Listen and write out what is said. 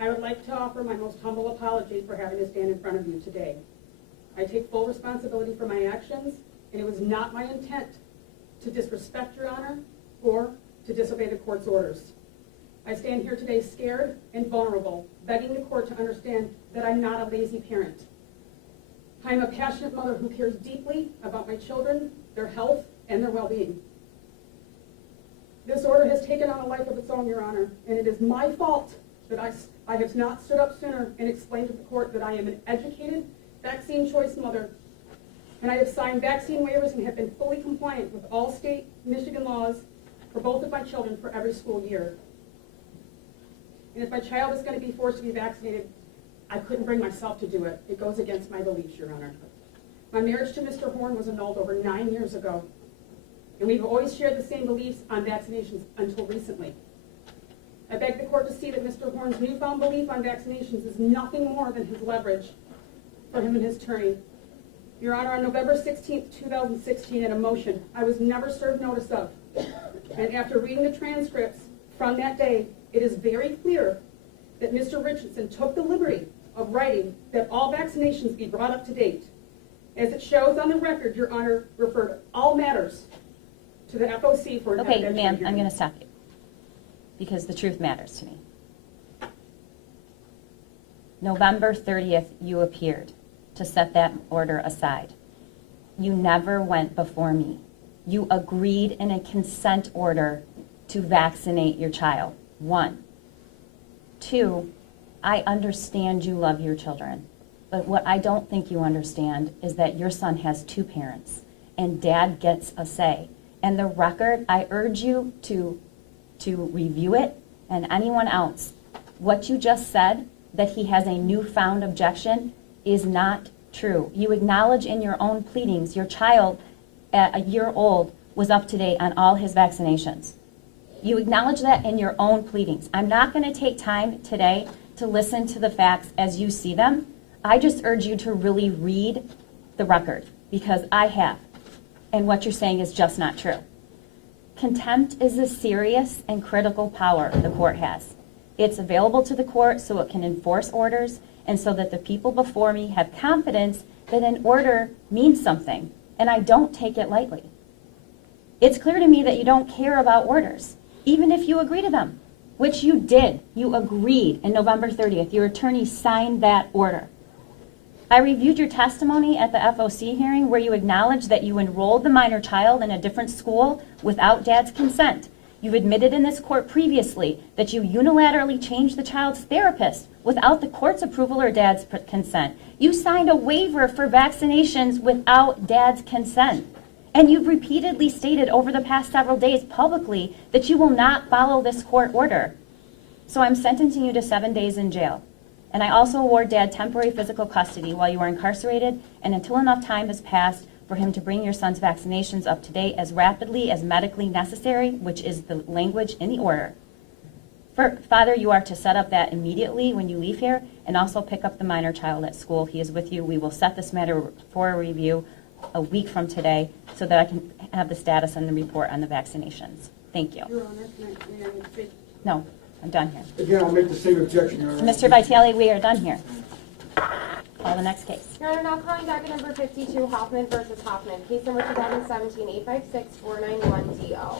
I would like to offer my most humble apology for having to stand in front of you today. I take full responsibility for my actions, and it was not my intent to disrespect Your Honor or to disobey the court's orders. I stand here today scared and vulnerable, begging the court to understand that I'm not a lazy parent. I am a passionate mother who cares deeply about my children, their health, and their well-being. This order has taken on a life of its own, Your Honor, and it is my fault that I have not stood up sooner and explained to the court that I am an educated, vaccine choice mother, and I have signed vaccine waivers and have been fully compliant with all state Michigan laws for both of my children for every school year. And if my child is going to be forced to be vaccinated, I couldn't bring myself to do it. It goes against my beliefs, Your Honor. My marriage to Mr. Horn was annulled over 9 years ago, and we've always shared the same beliefs on vaccinations until recently. I beg the court to see that Mr. Horn's newfound belief on vaccinations is nothing more than his leverage for him and his attorney. Your Honor, on November 16th, 2016, in a motion I was never served notice of, and after reading the transcripts from that day, it is very clear that Mr. Richardson took the liberty of writing that all vaccinations be brought up to date. As it shows on the record, Your Honor referred all matters to the FOC for an Okay, evidentiary ma'am, hearing. I'm going to stop you because the truth matters to me. November 30th, you appeared to set that order aside. You never went before me. You agreed in a consent order to vaccinate your child. 1. 2, I understand you love your children, but what I don't think you understand is that your son has 2 parents, and dad gets a say. And the record, I urge you to review it, and anyone else. What you just said, that he has a newfound objection, is not true. You acknowledge in your own pleadings your child at a year old was up to date on all his vaccinations. You acknowledge that in your own pleadings. I'm not going to take time today to listen to the facts as you see them. I just urge you to really read the record, because I have, and what you're saying is just not true. Contempt is a serious and critical power the court has. It's available to the court so it can enforce orders and so that the people before me have confidence that an order means something, and I don't take it lightly. It's clear to me that you don't care about orders, even if you agree to them, which you did. You agreed in November 30th. Your attorney signed that order. I reviewed your testimony at the FOC hearing where you acknowledged that you enrolled the minor child in a different school without dad's consent. You've admitted in this court previously that you unilaterally changed the child's therapist without the court's approval or dad's consent. You signed a waiver for vaccinations without dad's consent. And you've repeatedly stated over the past several days publicly that you will not follow this court order. So I'm sentencing you to 7 days in jail. And I also award Dad temporary physical custody while you are incarcerated and until enough time has passed for him to bring your son's vaccinations up to date as rapidly as medically necessary, which is the language in the order. Father, you are to set up that immediately when you leave here and also pick up the minor child at school. He is with you. We will set this matter for a review a week from today so that I can have the status and the report on the vaccinations. Thank you. Your Honor, can I speak? No, I'm done here. Again, I'll make the same objection, Your Honor. Mr. Vitale, we are done here. Call the next case. Your Honor, now calling docket number 52, Hoffman versus Hoffman. Case number 2017-856-491-DO.